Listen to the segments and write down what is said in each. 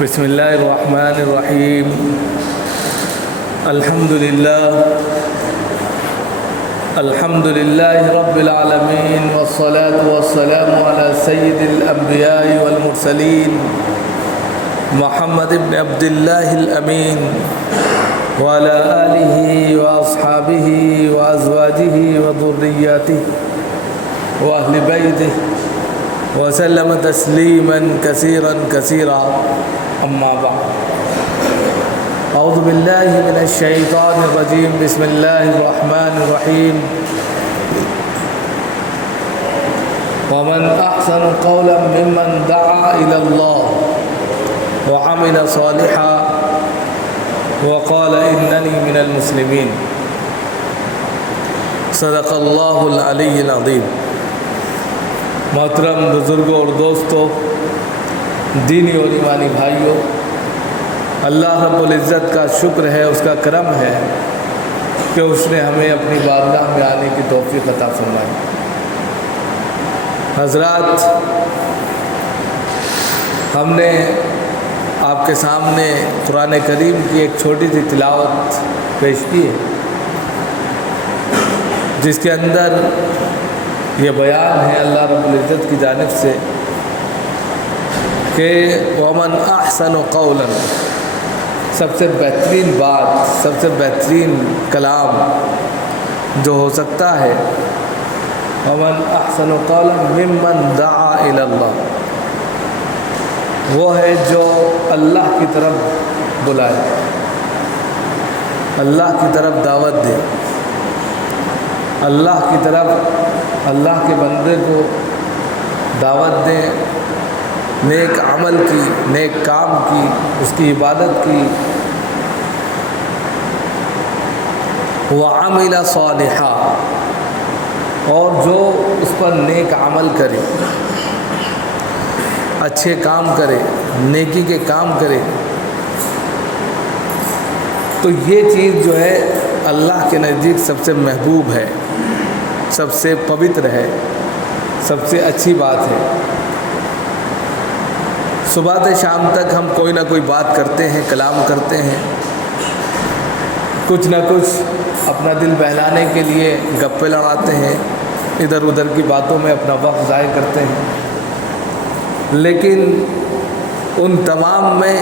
بسم اللہ الرحمن الرحیم الحمد للہ رب العالمین والصلاة والسلام علی سید الانبیاء والمرسلین محمد بن عبد اللہ الامین وعلی آلہ واصحابہ وازواجہ وذریاتہ واہل بیتہ وسلم تسلیما کثیرا کثیرا اما بعد اعوذ باللہ من الشیطان الرجیم بسم اللہ الرحمن الرحیم ومن احسن قولا ممن دعا الى اللہ وعمل صالحا وقال اننی من المسلمین صدق اللہ العلی العظیم۔ محترم بزرگوں اور دوستوں، دینی اور ایمانی بھائیوں، اللہ رب العزت کا شکر ہے، اس کا کرم ہے کہ اس نے ہمیں اپنی بارگاہ میں آنے کی توفیق عطا فرمائی۔ حضرات، ہم نے آپ کے سامنے قرآن کریم کی ایک چھوٹی سی تلاوت پیش کی ہے، جس کے اندر یہ بیان ہے اللہ رب العزت کی جانب سے کہ ومن احسن قولا، سب سے بہترین بات، سب سے بہترین کلام جو ہو سکتا ہے، ومن احسن قولا ممن دعا الی اللہ، وہ ہے جو اللہ کی طرف بلائے، اللہ کی طرف دعوت دے، اللہ کی طرف اللہ کے بندے کو دعوت دیں، نیک عمل کی، نیک کام کی، اس کی عبادت کی، وعمل صالحا، اور جو اس پر نیک عمل کرے، اچھے کام کرے، نیکی کے کام کرے، تو یہ چیز جو ہے اللہ کے نزدیک سب سے محبوب ہے، سب سے پوتر ہے، سب سے اچھی بات ہے۔ صبح سے شام تک ہم کوئی نہ کوئی بات کرتے ہیں، کلام کرتے ہیں، کچھ نہ کچھ اپنا دل بہلانے کے لیے گپے لڑاتے ہیں، ادھر ادھر کی باتوں میں اپنا وقت ضائع کرتے ہیں، لیکن ان تمام میں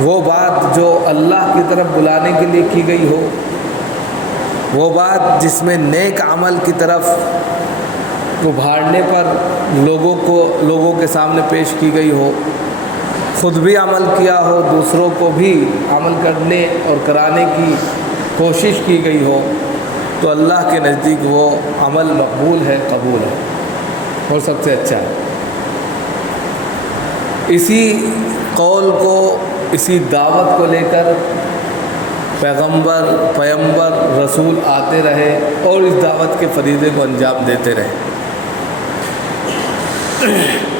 وہ بات جو اللہ کی طرف بلانے کے لیے کی گئی ہو، وہ بات جس میں نیک عمل کی طرف ابھارنے پر لوگوں کے سامنے پیش کی گئی ہو، خود بھی عمل کیا ہو، دوسروں کو بھی عمل کرنے اور کرانے کی کوشش کی گئی ہو، تو اللہ کے نزدیک وہ عمل مقبول ہے، قبول ہے اور سب سے اچھا ہے۔ اسی قول کو، اسی دعوت کو لے کر پیغمبر، رسول آتے رہے اور اس دعوت کے فریضے کو انجام دیتے رہے۔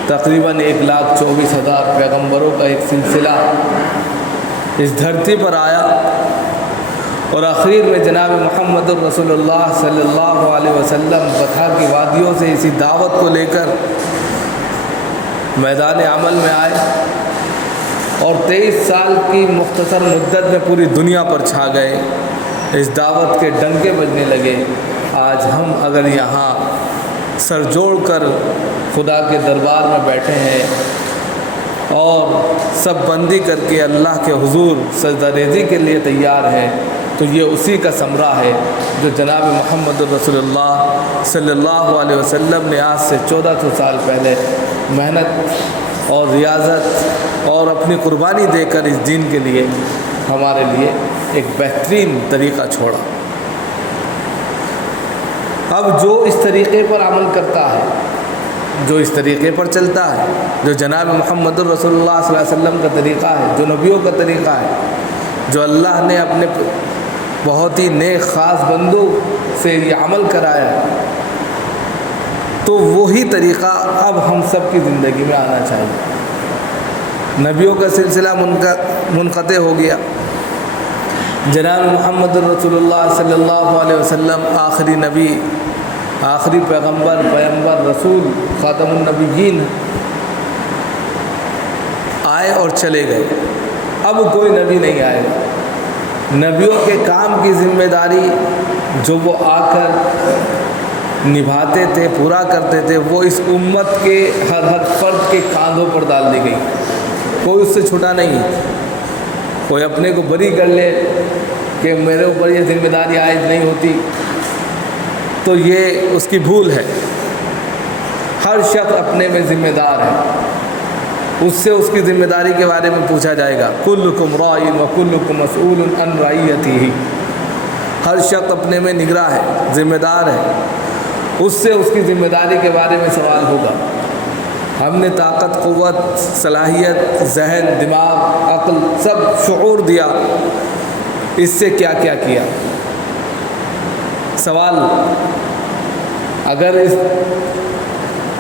تقریباً 1,24,000 پیغمبروں کا ایک سلسلہ اس دھرتی پر آیا، اور آخر میں جناب محمد الرسول اللہ صلی اللہ علیہ وسلم بطحا کی وادیوں سے اسی دعوت کو لے کر میدان عمل میں آئے، اور 23 سال کی مختصر مدت میں پوری دنیا پر چھا گئے، اس دعوت کے ڈنکے بجنے لگے۔ آج ہم اگر یہاں سر جوڑ کر خدا کے دربار میں بیٹھے ہیں اور سب بندی کر کے اللہ کے حضور سجدہ ریزی کے لیے تیار ہیں، تو یہ اسی کا ثمرہ ہے جو جناب محمد رسول اللہ صلی اللہ علیہ وسلم نے آج سے 1400 سال پہلے محنت اور ریاضت اور اپنی قربانی دے کر اس دین کے لیے ہمارے لیے ایک بہترین طریقہ چھوڑا۔ اب جو اس طریقے پر عمل کرتا ہے، جو اس طریقے پر چلتا ہے، جو جناب محمد الرسول اللہ صلی اللہ علیہ وسلم کا طریقہ ہے، جو نبیوں کا طریقہ ہے، جو اللہ نے اپنے بہت ہی نیک خاص بندوں سے یہ عمل کرایا، تو وہی طریقہ اب ہم سب کی زندگی میں آنا چاہیے۔ نبیوں کا سلسلہ منقطع ہو گیا، جناب محمد الرسول اللہ صلی اللہ علیہ وسلم آخری نبی آخری پیغمبر رسول خاتم النبیین آئے اور چلے گئے، اب کوئی نبی نہیں آئے گا۔ نبیوں کے کام کی ذمہ داری جو وہ آ کر نبھاتے تھے، پورا کرتے تھے، وہ اس امت کے ہر فرد کے کاندھوں پر ڈال دی گئی، کوئی اس سے چھٹا نہیں ہے۔ کوئی اپنے کو بری کر لے کہ میرے اوپر یہ ذمہ داری عائد نہیں ہوتی تو یہ اس کی بھول ہے۔ ہر شخص اپنے میں ذمہ دار ہے، اس سے اس کی ذمہ داری کے بارے میں پوچھا جائے گا۔ کلکم راع و کلکم مسئول عن رعیتہ، ہر شخص اپنے میں نگراں ہے، ذمہ دار ہے، اس سے اس کی ذمہ داری کے بارے میں سوال ہوگا۔ ہم نے طاقت، قوت، صلاحیت، ذہن، دماغ، عقل، سب شعور دیا، اس سے کیا کیا کیا؟ سوال، اگر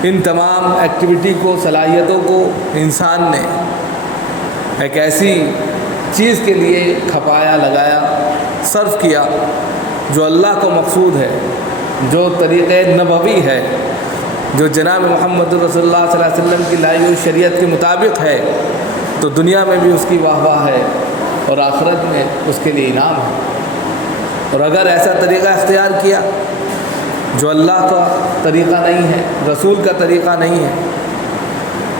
ان تمام ایکٹیویٹی کو، صلاحیتوں کو انسان نے ایک ایسی چیز کے لیے کھپایا، لگایا، صرف کیا جو اللہ کو مقصود ہے، جو طریقہ نبوی ہے، جو جناب محمد رسول اللہ صلی اللہ علیہ وسلم کی لائی ہوئی شریعت کے مطابق ہے، تو دنیا میں بھی اس کی واہ واہ ہے اور آخرت میں اس کے لیے انعام ہے۔ اور اگر ایسا طریقہ اختیار کیا جو اللہ کا طریقہ نہیں ہے، رسول کا طریقہ نہیں ہے،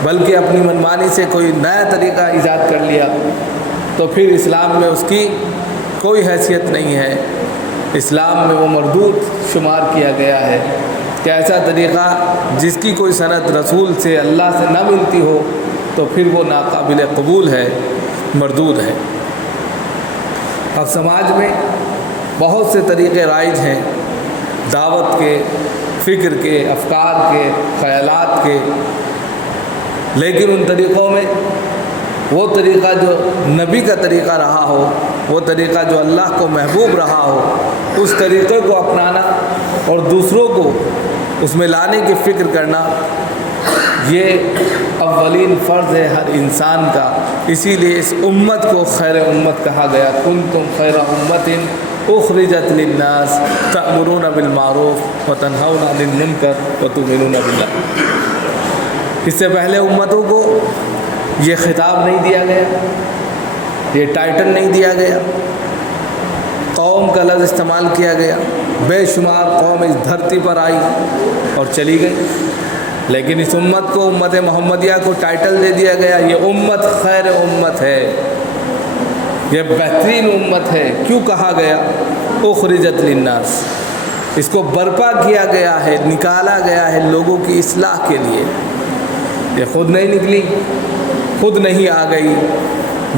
بلکہ اپنی منمانی سے کوئی نیا طریقہ ایجاد کر لیا، تو پھر اسلام میں اس کی کوئی حیثیت نہیں ہے، اسلام میں وہ مردود شمار کیا گیا ہے کہ ایسا طریقہ جس کی کوئی سند رسول سے، اللہ سے نہ ملتی ہو تو پھر وہ ناقابل قبول ہے، مردود ہے۔ اب سماج میں بہت سے طریقے رائج ہیں، دعوت کے، فکر کے، افکار کے، خیالات کے، لیکن ان طریقوں میں وہ طریقہ جو نبی کا طریقہ رہا ہو، وہ طریقہ جو اللہ کو محبوب رہا ہو، اس طریقے کو اپنانا اور دوسروں کو اس میں لانے کی فکر کرنا، یہ اولین فرض ہے ہر انسان کا۔ اسی لیے اس امت کو خیر امت کہا گیا، کنتم خیر امت اخرجت للناس تأمرون بالمعروف وتنہون عن المنکر وتؤمنون باللہ۔ اس سے پہلے امتوں کو یہ خطاب نہیں دیا گیا، یہ ٹائٹل نہیں دیا گیا، قوم کا لفظ استعمال کیا گیا، بے شمار قوم اس دھرتی پر آئی اور چلی گئی، لیکن اس امت کو، امت محمدیہ کو ٹائٹل دے دیا گیا، یہ امت خیر امت ہے، یہ بہترین امت ہے۔ کیوں کہا گیا اخرجت للناس؟ اس کو برپا کیا گیا ہے، نکالا گیا ہے لوگوں کی اصلاح کے لیے۔ یہ خود نہیں نکلی، خود نہیں آ گئی،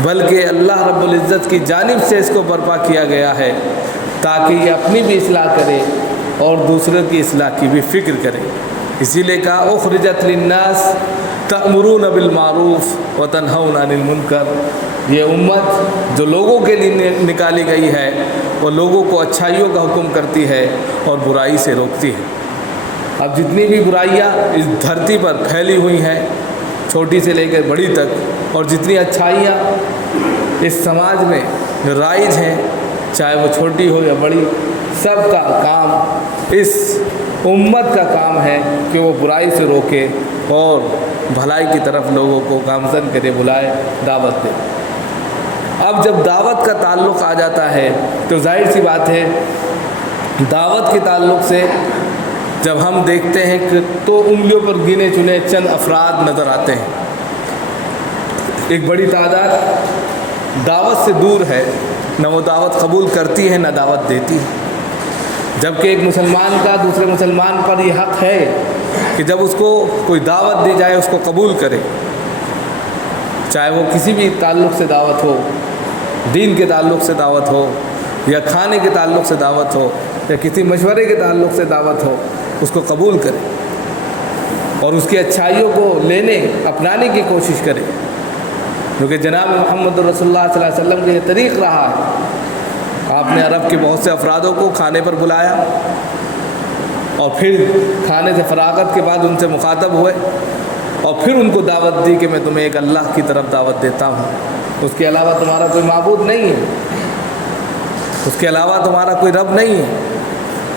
بلکہ اللہ رب العزت کی جانب سے اس کو برپا کیا گیا ہے تاکہ یہ اپنی بھی اصلاح کرے اور دوسروں کی اصلاح کی بھی فکر کرے۔ اسی لیے کہا اخرجت للناس تأمرون بالمعروف وتنہون عن المنکر، یہ امت جو لوگوں کے لیے نکالی گئی ہے، وہ لوگوں کو اچھائیوں کا حکم کرتی ہے اور برائی سے روکتی ہے۔ اب جتنی بھی برائیاں اس دھرتی پر پھیلی ہوئی ہیں، چھوٹی سے لے کر بڑی تک، اور جتنی اچھائیاں اس سماج میں رائج ہیں، چاہے وہ چھوٹی ہو یا بڑی، سب کا کام، اس امت کا کام ہے کہ وہ برائی سے روکے اور بھلائی کی طرف لوگوں کو گامزن کرے، بلائے، دعوت دے۔ اب جب دعوت کا تعلق آ جاتا ہے تو ظاہر سی بات ہے، دعوت کے تعلق سے جب ہم دیکھتے ہیں کہ تو انگلیوں پر گنے چنے چند افراد نظر آتے ہیں، ایک بڑی تعداد دعوت سے دور ہے، نہ وہ دعوت قبول کرتی ہے نہ دعوت دیتی ہے، جبکہ ایک مسلمان کا دوسرے مسلمان پر یہ حق ہے کہ جب اس کو کوئی دعوت دی جائے اس کو قبول کرے، چاہے وہ کسی بھی تعلق سے دعوت ہو، دین کے تعلق سے دعوت ہو، یا کھانے کے تعلق سے دعوت ہو، یا کسی مشورے کے تعلق سے دعوت ہو، اس کو قبول کرے اور اس کی اچھائیوں کو لینے، اپنانے کی کوشش کرے، کیونکہ جناب محمد رسول اللہ صلی اللہ علیہ وسلم کا یہ طریق رہا ہے۔ آپ نے عرب کے بہت سے افرادوں کو کھانے پر بلایا اور پھر کھانے سے فراغت کے بعد ان سے مخاطب ہوئے اور پھر ان کو دعوت دی کہ میں تمہیں ایک اللہ کی طرف دعوت دیتا ہوں، اس کے علاوہ تمہارا کوئی معبود نہیں ہے، اس کے علاوہ تمہارا کوئی رب نہیں ہے،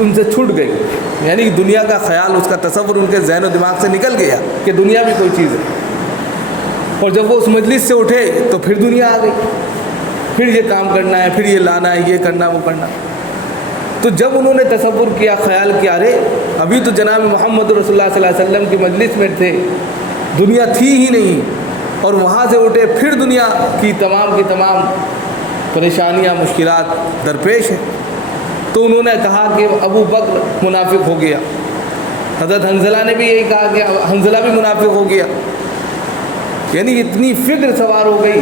ان سے چھوٹ گئی، یعنی کہ دنیا کا خیال، اس کا تصور ان کے ذہن و دماغ سے نکل گیا کہ دنیا بھی کوئی چیز ہے۔ اور جب وہ اس مجلس سے اٹھے تو پھر دنیا آ گئی، پھر یہ کام کرنا ہے، پھر یہ لانا ہے، یہ کرنا وہ کرنا۔ تو جب انہوں نے تصور کیا، خیال کیا، ارے ابھی تو جناب محمد رسول اللہ صلی اللہ علیہ وسلم کی مجلس میں تھے، دنیا تھی ہی نہیں، اور وہاں سے اٹھے پھر دنیا کی تمام پریشانیاں، مشکلات درپیش ہیں۔ تو انہوں نے کہا کہ ابو بکر منافق ہو گیا۔ حضرت حنظلہ نے بھی یہی کہا کہ حنظلہ بھی منافق ہو گیا، یعنی اتنی فکر سوار ہو گئی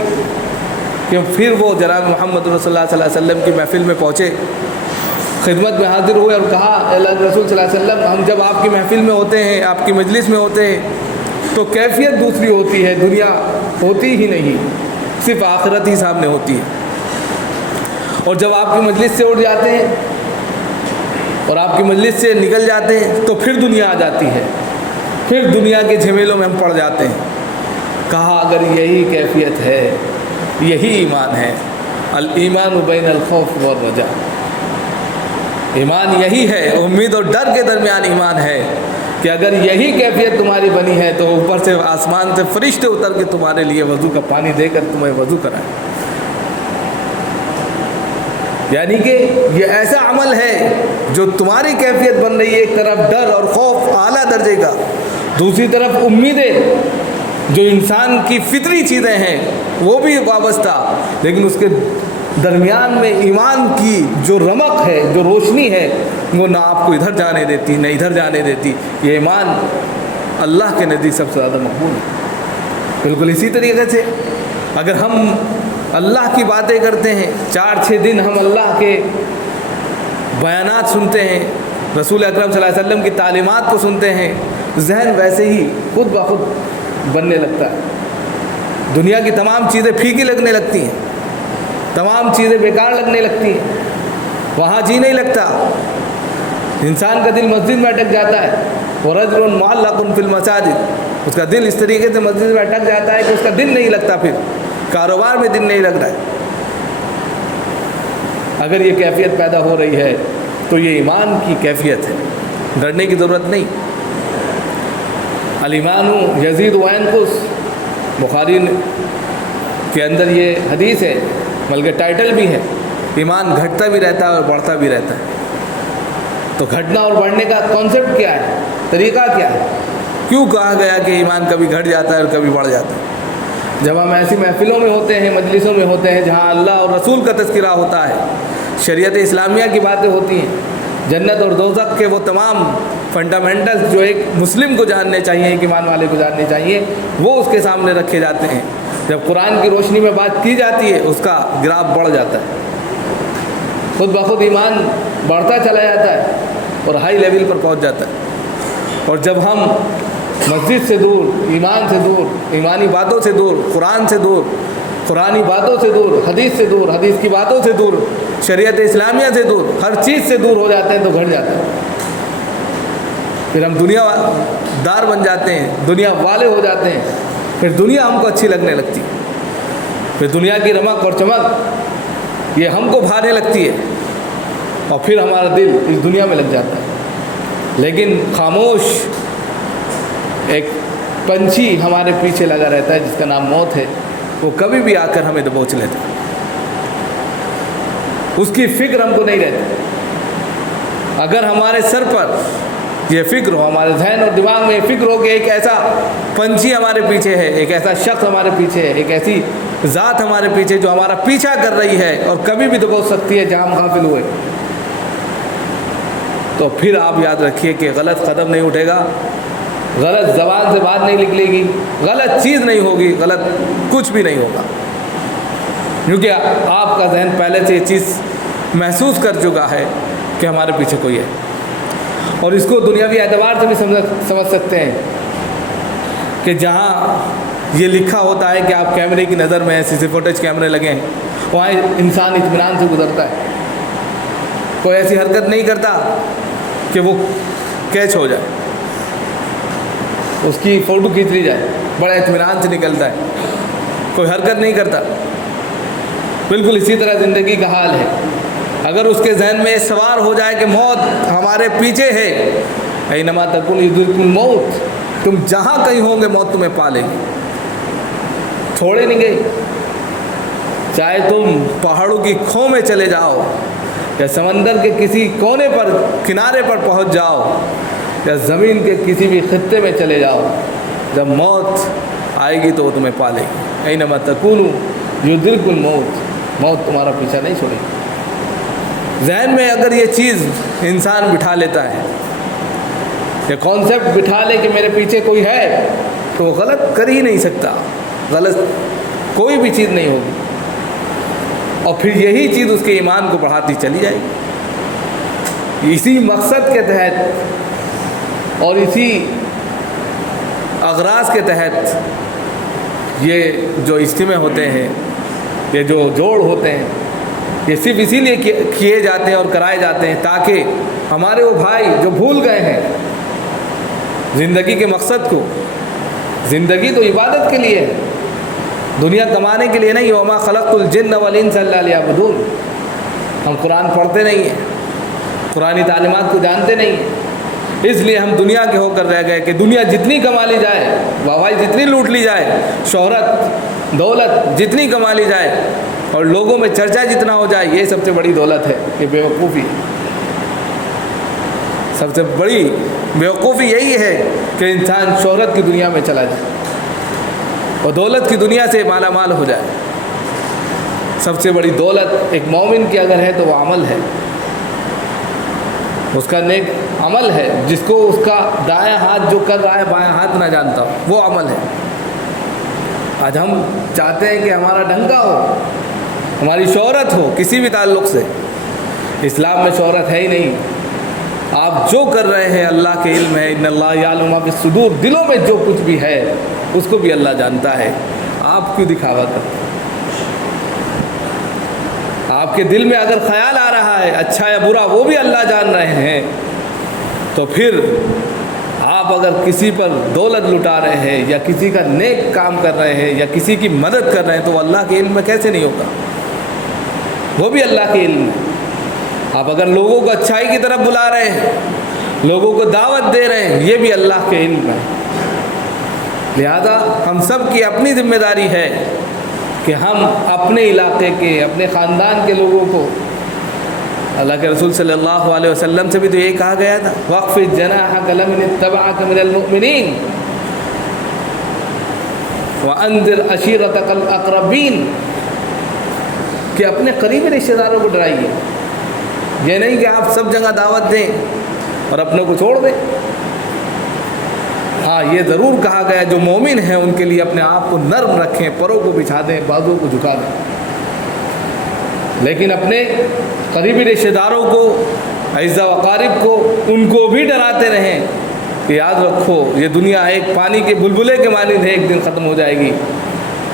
کہ پھر وہ جناب محمد رسول اللہ صلی اللہ علیہ وسلم کی محفل میں پہنچے، خدمت میں حاضر ہوئے اور کہا اللہ رسول صلی اللہ علیہ وسلم، ہم جب آپ کی محفل میں ہوتے ہیں، آپ کی مجلس میں ہوتے ہیں تو کیفیت دوسری ہوتی ہے، دنیا ہوتی ہی نہیں، صرف آخرت ہی سامنے ہوتی ہے۔ اور جب آپ کی مجلس سے اٹھ جاتے ہیں اور آپ کی مجلس سے نکل جاتے ہیں تو پھر دنیا آ جاتی ہے، پھر دنیا کے جھمیلوں میں ہم پڑ جاتے ہیں۔ کہا اگر یہی کیفیت ہے، یہی ایمان ہے، الایمان بین الخوف والرجاء، ایمان یہی ہے، امید اور ڈر کے درمیان ایمان ہے کہ اگر یہی کیفیت تمہاری بنی ہے تو اوپر سے آسمان سے فرشتے اتر کے تمہارے لیے وضو کا پانی دے کر تمہیں وضو کرائیں۔ یعنی کہ یہ ایسا عمل ہے جو تمہاری کیفیت بن رہی ہے، ایک طرف ڈر اور خوف اعلیٰ درجے کا، دوسری طرف امیدیں جو انسان کی فطری چیزیں ہیں وہ بھی وابستہ، لیکن اس کے درمیان میں ایمان کی جو رمق ہے، جو روشنی ہے، وہ نہ آپ کو ادھر جانے دیتی نہ ادھر جانے دیتی۔ یہ ایمان اللہ کے نزدیک سب سے زیادہ مقبول ہے۔ بالکل اسی طریقے سے اگر ہم اللہ کی باتیں کرتے ہیں، 4-6 دن ہم اللہ کے بیانات سنتے ہیں، رسول اکرم صلی اللہ علیہ وسلم کی تعلیمات کو سنتے ہیں، ذہن ویسے ہی خود بخود بننے لگتا ہے، دنیا کی تمام چیزیں پھیکی لگنے لگتی ہیں، تمام چیزیں بیکار لگنے لگتی ہیں، وہاں جی نہیں لگتا، انسان کا دل مسجد میں اٹک جاتا ہے، وَرَجُلٌ مُعَلَّقٌ فِي الْمَسَاجِدِ، اس کا دل اس طریقے سے مسجد میں اٹک جاتا ہے کہ اس کا دل نہیں لگتا، پھر کاروبار میں دل نہیں لگ رہا ہے۔ اگر یہ کیفیت پیدا ہو رہی ہے تو یہ ایمان کی کیفیت ہے، ڈرنے کی ضرورت نہیں۔ الایمان یزید و ینقص، بخاری کے اندر یہ حدیث ہے، بلکہ ٹائٹل بھی ہے، ایمان گھٹتا بھی رہتا ہے اور بڑھتا بھی رہتا ہے۔ تو گھٹنا اور بڑھنے کا کانسیپٹ کیا ہے، طریقہ کیا ہے، کیوں کہا گیا کہ ایمان کبھی گھٹ جاتا ہے اور کبھی بڑھ جاتا ہے؟ جب ہم ایسی محفلوں میں ہوتے ہیں، مجلسوں میں ہوتے ہیں جہاں اللہ اور رسول کا تذکرہ ہوتا ہے، شریعت اسلامیہ کی باتیں ہوتی ہیں، جنت اور دوزخ کے وہ تمام فنڈامنٹلز جو ایک مسلم کو جاننے چاہیے، ایک ایمان والے کو جاننے چاہیے، وہ اس کے سامنے رکھے جاتے ہیں۔ جب قرآن کی روشنی میں بات کی جاتی ہے، اس کا گراف بڑھ جاتا ہے، خود بخود ایمان بڑھتا چلا جاتا ہے اور ہائی لیول پر پہنچ جاتا ہے۔ اور جب ہم مسجد سے دور، ایمان سے دور، ایمانی باتوں سے دور، قرآن سے دور، قرآنی باتوں سے دور، حدیث سے دور، حدیث کی باتوں سے دور، شریعت اسلامیہ سے دور، ہر چیز سے دور ہو جاتے ہیں تو گھٹ جاتا ہے۔ پھر ہم دنیا دار بن جاتے ہیں، دنیا والے ہو جاتے ہیں، پھر دنیا ہم کو اچھی لگنے لگتی ہے، پھر دنیا کی رمق اور چمک یہ ہم کو بھانے لگتی ہے، اور پھر ہمارا دل اس دنیا میں لگ جاتا ہے۔ لیکن خاموش ایک پنچھی ہمارے پیچھے لگا رہتا ہے جس کا نام موت ہے، وہ کبھی بھی آ کر ہمیں دبوچ لیتا، اس کی فکر ہم کو نہیں رہتی۔ اگر ہمارے سر پر یہ فکر ہو، ہمارے ذہن اور دماغ میں یہ فکر ہو کہ ایک ایسا پنچھی ہمارے پیچھے ہے، ایک ایسا شخص ہمارے پیچھے ہے، ایک ایسی ذات ہمارے پیچھے جو ہمارا پیچھا کر رہی ہے اور کبھی بھی دبوچ سکتی ہے جہاں ہم غافل ہوئے، تو پھر آپ یاد رکھیے کہ غلط قدم نہیں اٹھے گا، غلط زبان سے بات نہیں نکلے گی، غلط چیز نہیں ہوگی، غلط کچھ بھی نہیں ہوگا، کیونکہ آپ کا ذہن پہلے سے یہ چیز محسوس کر چکا ہے کہ ہمارے پیچھے کوئی ہے۔ اور اس کو دنیاوی اعتبار سے بھی سمجھ سکتے ہیں کہ جہاں یہ لکھا ہوتا ہے کہ آپ کیمرے کی نظر میں سی سی فوٹیج کیمرے لگے ہیں، وہاں انسان اطمینان سے گزرتا ہے، کوئی ایسی حرکت نہیں کرتا کہ وہ کیچ ہو جائے، اس کی فوٹو کھینچ لی جائے، بڑا اطمینان سے نکلتا ہے، کوئی حرکت نہیں کرتا۔ بالکل اسی طرح زندگی کا حال ہے، اگر اس کے ذہن میں سوار ہو جائے کہ موت ہمارے پیچھے ہے، اینما تکون یدرککم الموت، تم جہاں کہیں ہوں گے موت تمہیں پا لے گی، چھوڑے نہیں گئی۔ چاہے تم پہاڑوں کی کھو میں چلے جاؤ یا سمندر کے کسی کونے پر کنارے پر پہنچ جاؤ یا زمین کے کسی بھی خطے میں چلے جاؤ، جب موت آئے گی تو وہ تمہیں پالے گی۔ اینما تکونوا یدرککم الموت، موت تمہارا پیچھا نہیں چھوڑے گی۔ ذہن میں اگر یہ چیز انسان بٹھا لیتا ہے، یہ کانسیپٹ بٹھا لے کہ میرے پیچھے کوئی ہے، تو وہ غلط کر ہی نہیں سکتا، غلط کوئی بھی چیز نہیں ہوگی، اور پھر یہی چیز اس کے ایمان کو بڑھاتی چلی جائے گی۔ اسی مقصد کے تحت اور اسی اغراض کے تحت یہ جو اجتماع ہوتے ہیں، یہ جو جوڑ ہوتے ہیں، یہ صرف اسی لیے کیے جاتے ہیں اور کرائے جاتے ہیں تاکہ ہمارے وہ بھائی جو بھول گئے ہیں زندگی کے مقصد کو، زندگی تو عبادت کے لیے ہے، دنیا کمانے کے لیے نہیں۔ وما خلقت الجن والانس الا لیعبدون، ہم قرآن پڑھتے نہیں ہیں، قرآنی تعلیمات کو جانتے نہیں ہیں، اس لیے ہم دنیا کے ہو کر رہ گئے کہ دنیا جتنی کما لی جائے، واہوائی جتنی لوٹ لی جائے، شہرت دولت جتنی کما لی جائے اور لوگوں میں چرچا جتنا ہو جائے، یہ سب سے بڑی دولت ہے۔ یہ بیوقوفی، سب سے بڑی بیوقوفی یہی ہے کہ انسان شہرت کی دنیا میں چلا جائے اور دولت کی دنیا سے مالا مال ہو جائے۔ سب سے بڑی دولت ایک مومن کی اگر ہے تو وہ عمل ہے، اس کا نیک عمل ہے، جس کو اس کا دائیں ہاتھ جو کر رہا ہے بائیں ہاتھ نہ جانتا ہو، وہ عمل ہے۔ آج ہم چاہتے ہیں کہ ہمارا ڈنکا ہو، ہماری شہرت ہو کسی بھی تعلق سے۔ اسلام میں شہرت ہے ہی نہیں، آپ جو کر رہے ہیں اللہ کے علم ہے، ان اللہ یعلم ما فی الصدور، دلوں میں جو کچھ بھی ہے اس کو بھی اللہ جانتا ہے، آپ کیوں دکھاوا کرتے ہیں؟ آپ کے دل میں اگر خیال آ رہا ہے اچھا یا برا، وہ بھی اللہ جان رہے ہیں، تو پھر آپ اگر کسی پر دولت لٹا رہے ہیں یا کسی کا نیک کام کر رہے ہیں یا کسی کی مدد کر رہے ہیں تو وہ اللہ کے علم میں کیسے نہیں ہوگا؟ وہ بھی اللہ کے علم میں۔ آپ اگر لوگوں کو اچھائی کی طرف بلا رہے ہیں، لوگوں کو دعوت دے رہے ہیں، یہ بھی اللہ کے علم میں۔ لہذا ہم سب کی اپنی ذمہ داری ہے کہ ہم اپنے علاقے کے، اپنے خاندان کے لوگوں کو، اللہ کے رسول صلی اللہ علیہ وسلم سے بھی تو یہی کہا گیا تھا، وَاخْفِضْ جَنَاحَكَ لِمَنِ اتَّبَعَكَ مِنَ الْمُؤْمِنِينَ وَأَنذِرْ عَشِيرَتَكَ الْأَقْرَبِينَ، کہ اپنے قریبی رشتہ داروں کو ڈرائیے، یہ نہیں کہ آپ سب جگہ دعوت دیں اور اپنے کو چھوڑ دیں۔ ہاں یہ ضرور کہا گیا جو مومن ہیں ان کے لیے اپنے آپ کو نرم رکھیں، پروں کو بچھا دیں، بازوں کو جھکا دیں، لیکن اپنے قریبی رشتہ داروں کو، اعزاء و اقارب کو، ان کو بھی ڈراتے رہیں کہ یاد رکھو یہ دنیا ایک پانی کے بلبلے کے مانند ہے، ایک دن ختم ہو جائے گی،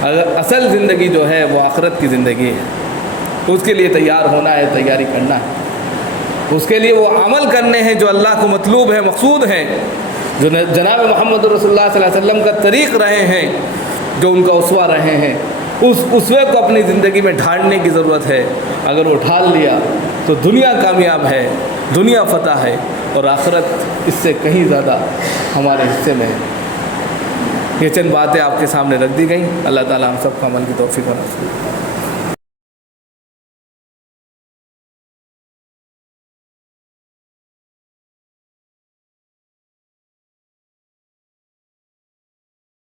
اگر اصل زندگی جو ہے وہ آخرت کی زندگی ہے، اس کے لیے تیار ہونا ہے، تیاری کرنا ہے، اس کے لیے وہ عمل کرنے ہیں جو اللہ کو مطلوب ہے، مقصود ہیں، جو جناب محمد رسول اللہ صلی اللہ علیہ وسلم کا طریق رہے ہیں، جو ان کا اسوہ رہے ہیں، اس اسوے کو اپنی زندگی میں ڈھالنے کی ضرورت ہے۔ اگر وہ ڈھال لیا تو دنیا کامیاب ہے، دنیا فتح ہے، اور آخرت اس سے کہیں زیادہ ہمارے حصے میں ہے۔ یہ چند باتیں آپ کے سامنے رکھ دی گئیں، اللہ تعالیٰ ہم سب کو عمل کی توفیق عطا فرمائے۔